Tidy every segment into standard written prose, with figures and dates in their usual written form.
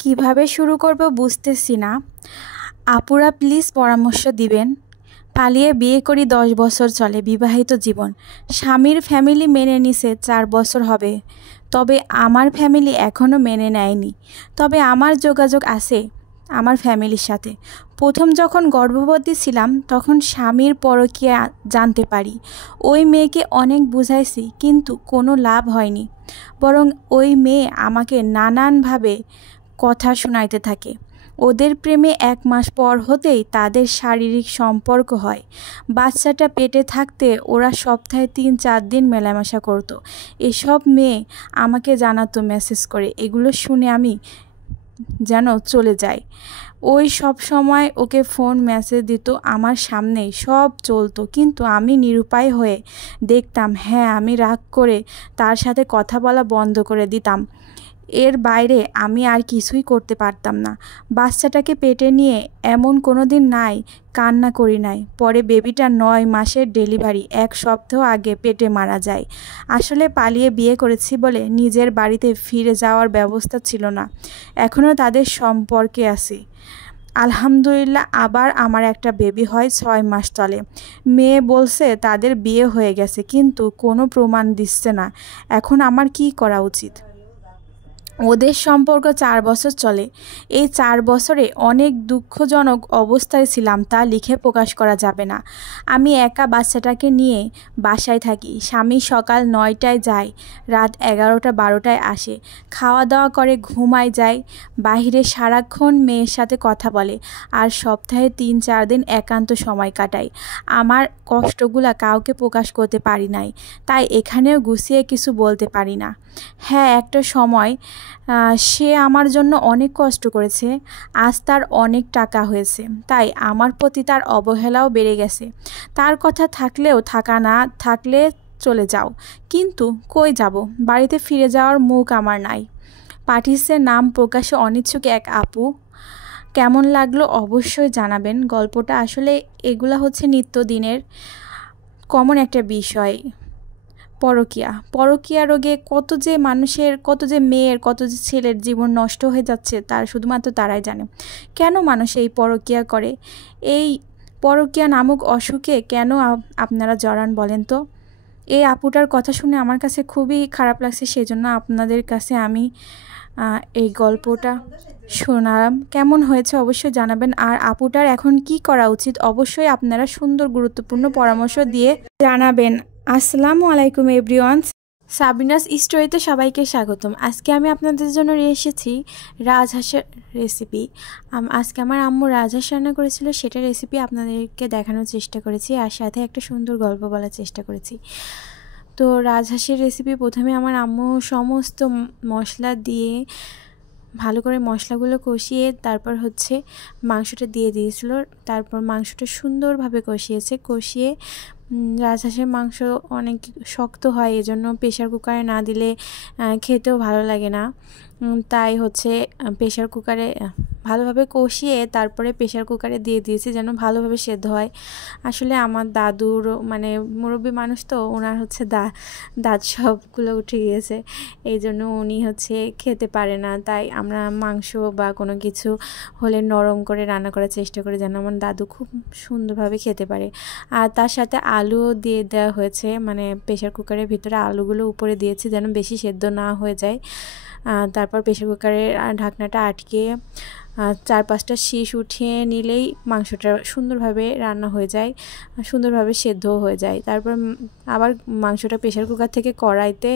কিভাবে শুরু করব বুঝতেছি না। আপুরা প্লিজ পরামর্শ দিবেন। পালিয়ে বিয়ে করি 10 বছর চলে বিবাহিত জীবন। স্বামীর ফ্যামিলি মেনে নিছে 4 বছর হবে, তবে আমার ফ্যামিলি এখনও মেনে নেয়নি। তবে আমার যোগাযোগ আছে আমার ফ্যামিলির সাথে। প্রথম যখন গর্ভবতী ছিলাম তখন স্বামীর পরকীয়া জানতে পারি। ওই মেয়েকে অনেক বুঝাইছি কিন্তু কোনো লাভ হয়নি, বরং ওই মেয়ে আমাকে নানানভাবে কথা শোনাইতে থাকে। ওদের প্রেমে 1 মাস পর হতেই তাদের শারীরিক সম্পর্ক হয়। বাচ্চাটা পেটে থাকতে ওরা সপ্তাহে 3-4 দিন মেলামেশা করতো। এসব মেয়ে আমাকে জানাতো মেসেজ করে। এগুলো শুনে আমি যেন চলে যাই। ওই সব সময় ওকে ফোন মেসেজ দিত আমার সামনেই, সব চলতো, কিন্তু আমি নিরুপায় হয়ে দেখতাম। হ্যাঁ, আমি রাগ করে তার সাথে কথা বলা বন্ধ করে দিতাম। এর বাইরে আমি আর কিছুই করতে পারতাম না। বাচ্চাটাকে পেটে নিয়ে এমন কোনো দিন নাই কান্না করি নাই। পরে বেবিটা 9 মাসের ডেলিভারি, 1 সপ্তাহ আগে পেটে মারা যায়। আসলে পালিয়ে বিয়ে করেছি বলে নিজের বাড়িতে ফিরে যাওয়ার ব্যবস্থা ছিল না। এখনও তাদের সম্পর্কে আছি। আলহামদুলিল্লাহ, আবার আমার একটা বেবি হয় 6 মাস চলে। মেয়ে বলছে তাদের বিয়ে হয়ে গেছে, কিন্তু কোনো প্রমাণ দিচ্ছে না। এখন আমার কি করা উচিত? ওদের সম্পর্ক 4 বছর চলে। এই 4 বছরে অনেক দুঃখজনক অবস্থায় ছিলাম, তা লিখে প্রকাশ করা যাবে না। আমি একা বাচ্চাটাকে নিয়ে বাসায় থাকি। স্বামী সকাল 9টায় যায়, রাত 11টা-12টায় আসে। খাওয়া দাওয়া করে ঘুমায় যায়। বাহিরে সারাক্ষণ মেয়ের সাথে কথা বলে, আর সপ্তাহে 3-4 দিন একান্ত সময় কাটাই। আমার কষ্টগুলা কাউকে প্রকাশ করতে পারি নাই, তাই এখানেও গুছিয়ে কিছু বলতে পারি না। হ্যাঁ, একটা সময় সে আমার জন্য অনেক কষ্ট করেছে। আজ তার অনেক টাকা হয়েছে, তাই আমার প্রতি তার অবহেলাও বেড়ে গেছে। তার কথা থাকলেও থাকা, না থাকলে চলে যাও। কিন্তু কই যাব? বাড়িতে ফিরে যাওয়ার মুখ আমার নাই। পাঠিয়েছে নাম প্রকাশে অনিচ্ছুক এক আপু। কেমন লাগলো অবশ্যই জানাবেন। গল্পটা আসলে এগুলা হচ্ছে নিত্যদিনের কমন একটা বিষয়। পরকীয়া রোগে কত যে মানুষের, কত যে মেয়ের, কত যে ছেলের জীবন নষ্ট হয়ে যাচ্ছে তার শুধুমাত্র তারাই জানে। কেন মানুষ এই পরকীয়া করে? এই পরকীয়া নামক অসুখে কেন আপনারা জড়ান বলেন তো? এই আপুটার কথা শুনে আমার কাছে খুবই খারাপ লাগছে, সেই জন্য আপনাদের কাছে আমি এই গল্পটা শোনালাম। কেমন হয়েছে অবশ্যই জানাবেন। আর আপুটার এখন কি করা উচিত অবশ্যই আপনারা সুন্দর গুরুত্বপূর্ণ পরামর্শ দিয়ে জানাবেন। আসসালামু আলাইকুম এভরিওয়ান, সাবিনাস স্টোরিতে সবাইকে স্বাগতম। আজকে আমি আপনাদের জন্য নিয়ে এসেছি রাজহাঁসের রেসিপি। আজকে আমার আম্মু রাজহাঁস রান্না করেছিল, সেটা রেসিপি আপনাদেরকে দেখানোর চেষ্টা করেছি, আর সাথে একটা সুন্দর গল্প বলার চেষ্টা করেছি। তো রাজহাঁসের রেসিপি, প্রথমে আমার আম্মু সমস্ত মশলা দিয়ে ভালো করে মশলাগুলো কষিয়ে তারপর হচ্ছে মাংসটা দিয়ে দিয়েছিল। তারপর মাংসটা সুন্দরভাবে কষিয়ে রাজহাঁসের মাংস অনেক শক্ত হয়, এজন্য প্রেশার কুকারে না দিলে খেতেও ভালো লাগে না। তাই হচ্ছে প্রেশার কুকারে ভালোভাবে কষিয়ে তারপরে প্রেশার কুকারে দিয়ে দিয়েছি যেন ভালোভাবে সেদ্ধ হয়। আসলে আমার দাদুর মানে মুরব্বী মানুষ তো, ওনার হচ্ছে দাঁত সবগুলো উঠে গিয়েছে, এই জন্য উনি হচ্ছে খেতে পারে না। তাই আমরা মাংস বা কোনো কিছু হলে নরম করে রান্না করার চেষ্টা করি যেন আমার দাদু খুব সুন্দরভাবে খেতে পারে। আর তার সাথে আলুও দিয়ে দেওয়া হয়েছে, মানে প্রেশার কুকারের ভিতরে আলুগুলো উপরে দিয়েছি যেন বেশি সেদ্ধ না হয়ে যায়। তারপর প্রেশার কুকারের ঢাকনাটা আটকে 4-5টা শীষ উঠিয়ে নিলেই মাংসটা সুন্দরভাবে রান্না হয়ে যায়, সুন্দরভাবে সেদ্ধও হয়ে যায়। তারপর আবার মাংসটা প্রেশার কুকার থেকে কড়াইতে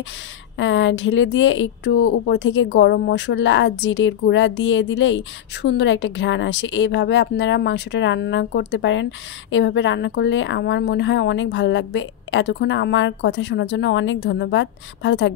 ঢেলে দিয়ে একটু উপর থেকে গরম মশলা আর জিরের গুঁড়া দিয়ে দিলেই সুন্দর একটা ঘ্রাণ আসে। এইভাবে আপনারা মাংসটা রান্না করতে পারেন। এভাবে রান্না করলে আমার মনে হয় অনেক ভালো লাগবে। এতক্ষণ আমার কথা শোনার জন্য অনেক ধন্যবাদ। ভালো থাকবেন।